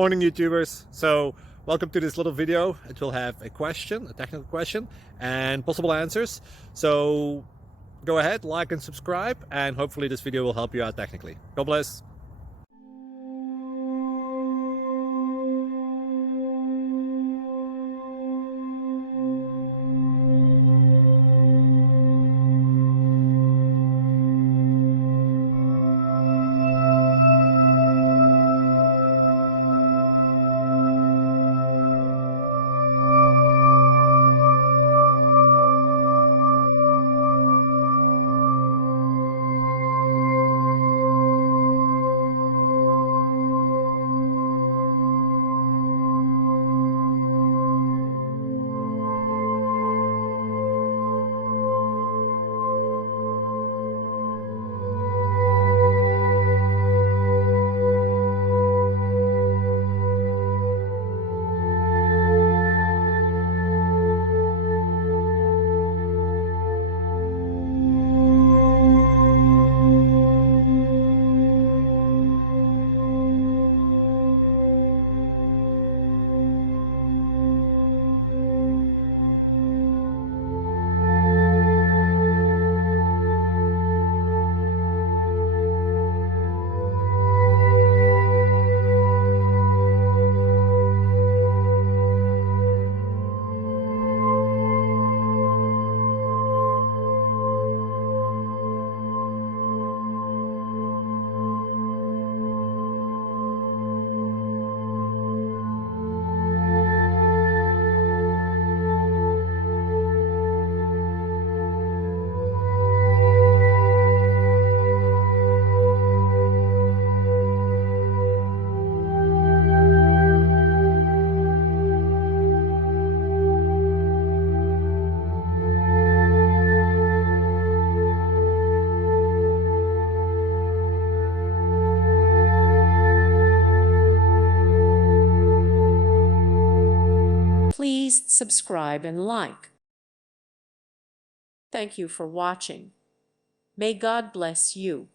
Morning YouTubers. So welcome to this little video. It will have a question, a technical question, and possible answers. So go ahead, like and subscribe, and hopefully this video will help you out technically. God bless. Please subscribe and like. Thank you for watching. May God bless you.